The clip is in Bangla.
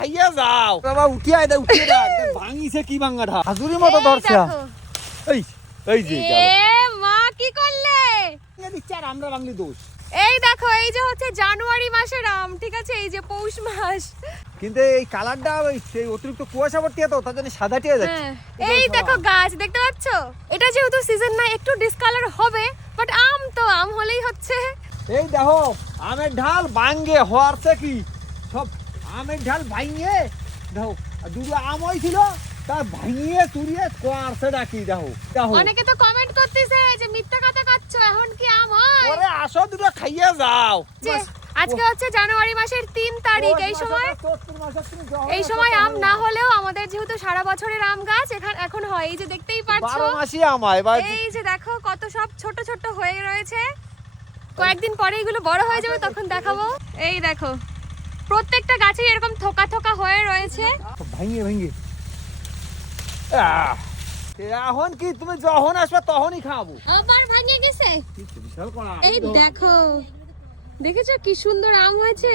খাইয়ে যাও। বাবা উঠিয়ে আয় দে উঠিয়ে দে। ভাঙিছে কি ভাঙাটা হাজুরির মতো এই ধরছে। দেখো। এই এই যে এ মা কি করলে? এ দিচ্ছে আর আমরা বাংলি দোষ। এই দেখো এই যে হচ্ছে জানুয়ারি মাসের আম ঠিক আছে? এই যে পৌষ মাস। কিন্তু এই কালারটা ওই সেই অতিরিক্ত কুয়াশা ভর্তি তো তার জন্য সাদাটিয়ে যাচ্ছে। হ্যাঁ, এই দেখো গাছ দেখতে পাচ্ছ? এটা যেহেতু সিজন না একটু ডিসকালার হবে বাট আম তো আম হলেই হচ্ছে। এই দেখো আমের ঢাল ভাঙ্গে হওয়ারছে কি? সব আমের ঢাল ভাঙিয়ে দেখো দুটো আম হয়েছিল তা ভাঙিয়ে তুড়িয়ে কোয়ারছে ডাকি দেখো দেখো। অনেকে তো কমেন্ট করতেছে যে মিথ্যা কথা কাচ্ছ এখন কি আম হয়? ওরে আসো দুটো খাইয়ে যাও। আজকে হচ্ছে জানুয়ারি মাসের তিন তারিখ এই সময় এই সময় আম না হলেও আমাদের যেহেতু সারা বছরের আম গাছ এখানে এখন হয় এই যে দেখতেই পাচ্ছো? হয় এই যে দেখো কত সব ছোট ছোট হয়ে রয়েছে। কয়েকদিন পরে এগুলো বড় হয়ে যাবে তখন দেখাবো। এই দেখো প্রত্যেকটা গাছে এরকম থোকা থোকা হয়ে রয়েছে। ভাঙিয়ে ভাঙিয়ে আহ, এখন কি? তুমি যখন আসবে তখনই খাব। আবার ভাঙিয়ে গেছে? বিশাল এই দেখো। দেখেছ কি সুন্দর আম হয়েছে?